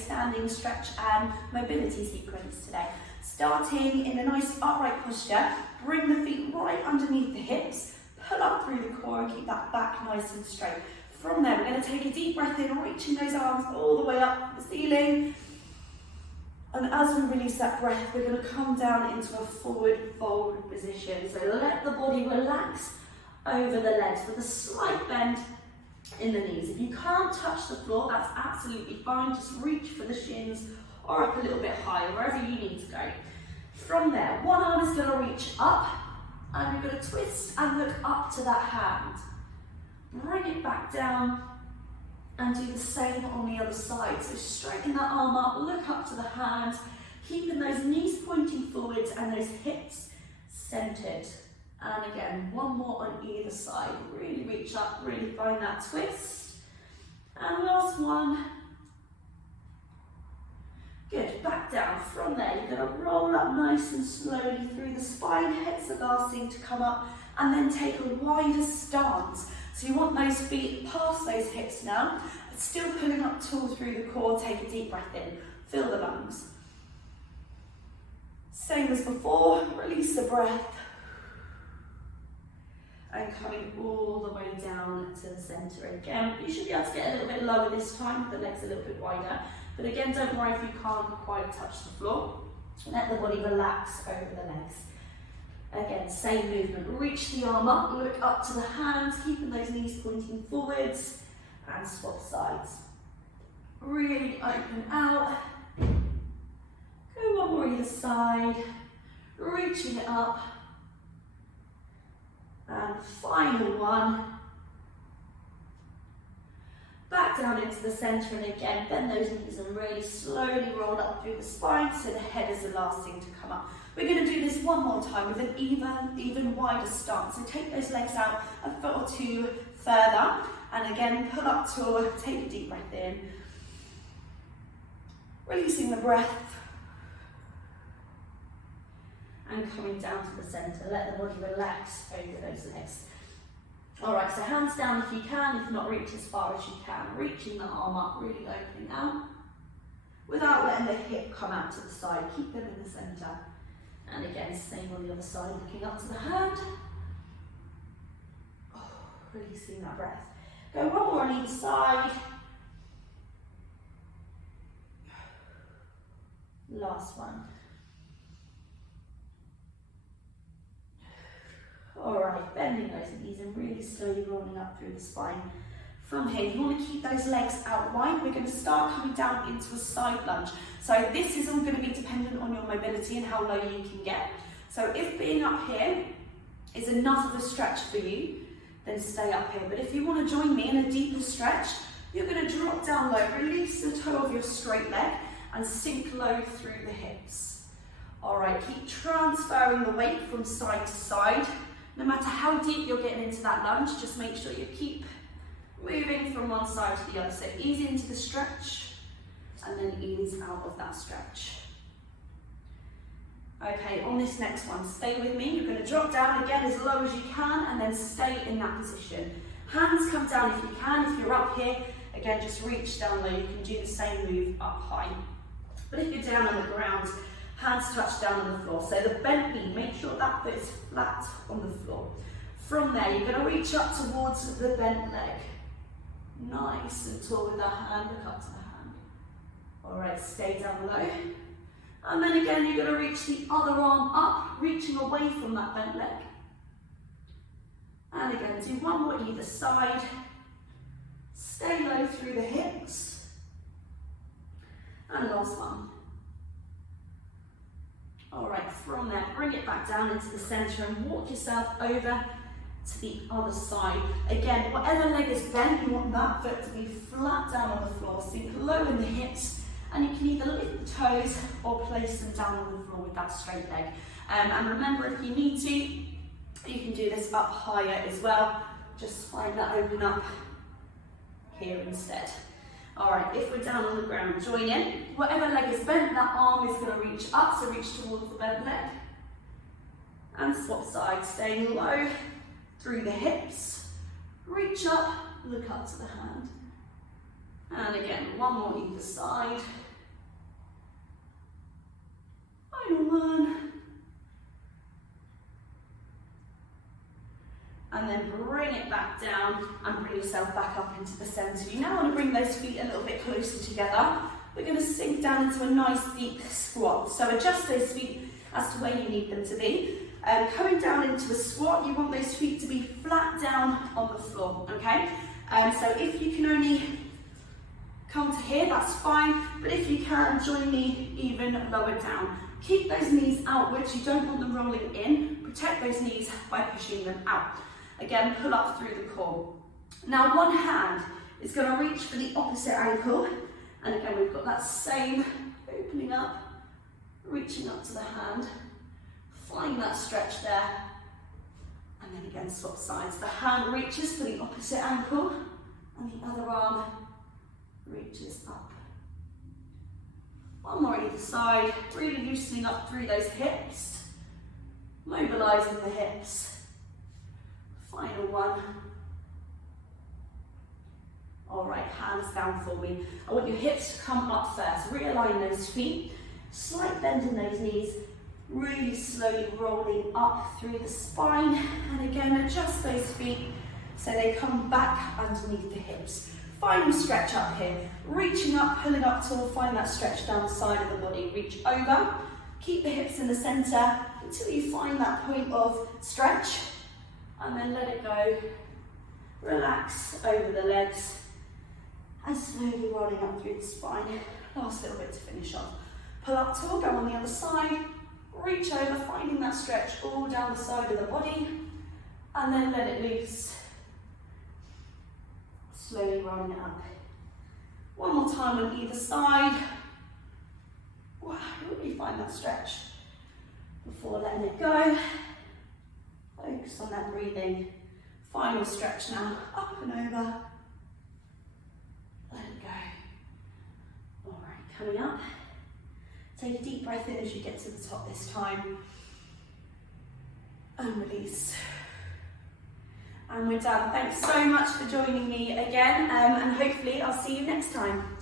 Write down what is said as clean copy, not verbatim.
standing stretch and mobility sequence today. Starting in a nice upright posture, bring the feet right underneath the hips, pull up through the core and keep that back nice and straight. From there, we're going to take a deep breath in, reaching those arms all the way up the ceiling. And as we release that breath, we're going to come down into a forward fold position. So let the body relax over the legs with a slight bend in the knees. If you can't touch the floor, that's absolutely fine. Just reach for the shins or up a little bit higher, wherever you need to go. From there, one arm is going to reach up and you're going to twist and look up to that hand. Bring it back down and do the same on the other side. So straighten that arm up, look up to the hand, keeping those knees pointing forwards and those hips centered. And again, one more on either side. Really reach up, really find that twist. And last one. Good, back down. From there, you're going to roll up nice and slowly through the spine, hips are last thing to come up, and then take a wider stance. So you want those feet past those hips now, still pulling up tall through the core. Take a deep breath in, fill the lungs. Same as before, release the breath. And coming all the way down to the centre again. You should be able to get a little bit lower this time, with the legs a little bit wider. But again, don't worry if you can't quite touch the floor. Let the body relax over the legs. Again, same movement. Reach the arm up, look up to the hands, keeping those knees pointing forwards, and swap sides. Really open out. Go one more either side, reaching it up. And final one. Back down into the centre, and again, bend those knees and really slowly roll up through the spine so the head is the last thing to come up. We're going to do this one more time with an even wider stance. So take those legs out a foot or two further, and again, pull up tall, take a deep breath in. Releasing the breath. And coming down to the centre, let the body relax over those legs. All right, so hands down if you can, if not, reach as far as you can. Reaching the arm up, really opening out, without letting the hip come out to the side. Keep them in the centre. And again, same on the other side, looking up to the hand. Oh, releasing that breath. Go one more on each side. Last one. All right, bending those knees and really slowly rolling up through the spine. From here, you want to keep those legs out wide. We're going to start coming down into a side lunge. So this is all going to be dependent on your mobility and how low you can get. So if being up here is enough of a stretch for you, then stay up here. But if you want to join me in a deeper stretch, you're going to drop down low, release the toe of your straight leg and sink low through the hips. All right, keep transferring the weight from side to side. No matter how deep you're getting into that lunge, just make sure you keep moving from one side to the other. So ease into the stretch and then ease out of that stretch. Okay, on this next one, stay with me. You're going to drop down again as low as you can and then stay in that position. Hands come down if you can. If you're up here, again, just reach down low. You can do the same move up high. But if you're down on the ground, hands touch down on the floor. So the bent knee, make sure that foot is flat on the floor. From there, you're going to reach up towards the bent leg. Nice and tall with that hand, look up to the hand. All right, stay down low. And then again, you're going to reach the other arm up, reaching away from that bent leg. And again, do one more either side. Stay low through the hips. And last one. All right, from there, bring it back down into the centre and walk yourself over to the other side. Again, whatever leg is bent, you want that foot to be flat down on the floor. Sink low in the hips, and you can either lift the toes or place them down on the floor with that straight leg. And remember, if you need to, you can do this up higher as well. Just find that open up here instead. All right, if we're down on the ground, join in. Whatever leg is bent, that arm is going to reach up, so reach towards the bent leg. And swap sides, staying low through the hips. Reach up, look up to the hand. And again, one more either side. then bring it back down and bring yourself back up into the centre. You now want to bring those feet a little bit closer together. We're going to sink down into a nice deep squat. So adjust those feet as to where you need them to be. Coming down into a squat, you want those feet to be flat down on the floor, okay? So if you can only come to here, that's fine, but if you can, join me even lower down. Keep those knees outwards, you don't want them rolling in. Protect those knees by pushing them out. Again, pull up through the core. Now one hand is going to reach for the opposite ankle, and again we've got that same opening up, reaching up to the hand. Find that stretch there, and then again swap sides. The hand reaches for the opposite ankle, and the other arm reaches up. One more on either side, really loosening up through those hips, mobilising the hips. Final one. All right, hands down for me. I want your hips to come up first. Realign those feet, slight bend in those knees. Really slowly rolling up through the spine, and again adjust those feet so they come back underneath the hips. Final stretch up here, reaching up, pulling up tall, find that stretch down the side of the body, reach over, keep the hips in the centre until you find that point of stretch, and then let it go. Relax over the legs, and slowly rolling up through the spine. Last little bit to finish off. Pull up tall, go on the other side. Reach over, finding that stretch all down the side of the body, and then let it loose. Slowly rolling it up. One more time on either side. Wow, really find that stretch before letting it go. Focus on that breathing. Final stretch now, up and over. Let it go. All right, coming up. Take a deep breath in as you get to the top this time. And release. And we're done. Thanks so much for joining me again, and hopefully I'll see you next time.